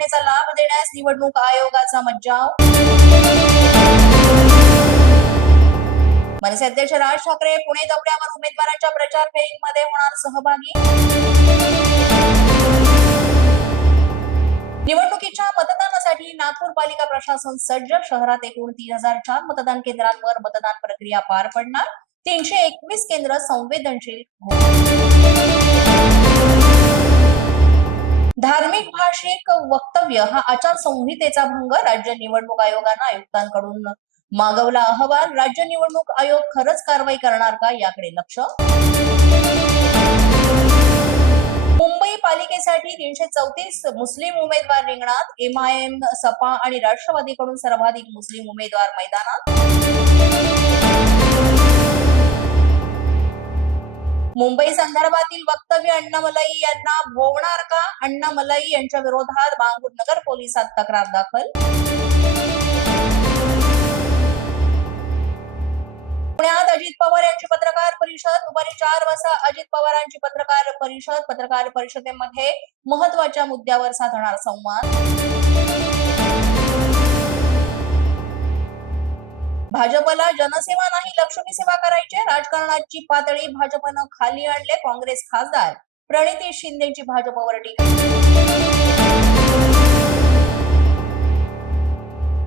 योजनेचा लाभ देण्यास निवडणूक आयोगाचा मज्जाव। मनसे अध्यक्ष राज ठाकरे पुणे दौऱ्यावर उमेदवारांच्या प्रचार फेरीमध्ये होणार सहभागी। निवडणुकीच्या मतदानासाठी नागपूर पालिका प्रशासन सज्ज। शहरात एकूण 3004 मतदान केंद्रांवर मतदान प्रक्रिया पार पडणार। 321 केंद्र संवेदनशील। धार्मिक भाषिक वक्तव्य हा आचारसंहितेचा भंग। राज्य निवडणूक आयोगानं आयुक्तांकडून मागवला अहवाल। राज्य निवडणूक आयोग खरंच कारवाई करणार का याकडे लक्ष। मुंबई पालिकेसाठी 334 मुस्लिम उमेदवार रिंगणात। एमआयएम, सपा आणि राष्ट्रवादीकडून सर्वाधिक मुस्लिम उमेदवार मैदानात। मुंबई संदर्भातील वक्तव्य अण्णामलई यांना भोवणार का? अण्णामलई यांच्या विरोधात बांगूर नगर पोलिसात तक्रार दाखल। पुण्यात अजित पवार यांची पत्रकार परिषद। दुपारी 4 वाजता अजित पवारांची पत्रकार परिषद। पत्रकार परिषदेमध्ये महत्त्वाच्या मुद्द्यावर साधणार संवाद। भाजपला जनसेवा नाही लक्ष्मी सेवा करायची। राजकारणाची पातळी भाजपनं खाली आणले। काँग्रेस खासदार प्रणिती शिंदेची भाजपवर टीका।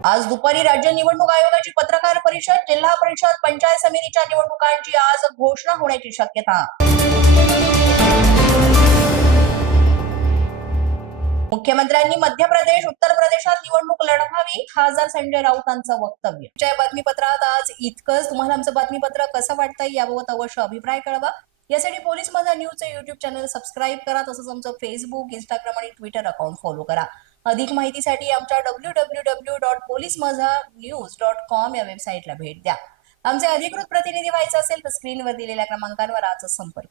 आज दुपारी राज्य निवडणूक आयोगाची पत्रकार परिषद। जिल्हा परिषद पंचायत समितीच्या निवडणुकांची आज घोषणा होण्याची शक्यता। मुख्यमंत्र्यांनी मध्य प्रदेश, उत्तर प्रदेशात निवडणूक लढवावी। खासदार संजय राऊतांचं वक्तव्य। या बातमीपत्रात आज इतकंच। तुम्हाला आमचं बातमीपत्र कसं वाटतंय याबाबत अवश्य अभिप्राय कळवा। यासाठी पोलीस माझा न्यूजचे YouTube चॅनल सबस्क्राईब करा। तसंच आमचं फेसबुक, इंस्टाग्राम आणि ट्विटर अकाउंट फॉलो करा। अधिक माहितीसाठी आमच्या www.policemazanews.com या वेबसाईटला भेट द्या। आमचे अधिकृत प्रतिनिधी व्हायचे असेल तर स्क्रीनवर दिलेल्या क्रमांकावर आजच संपर्क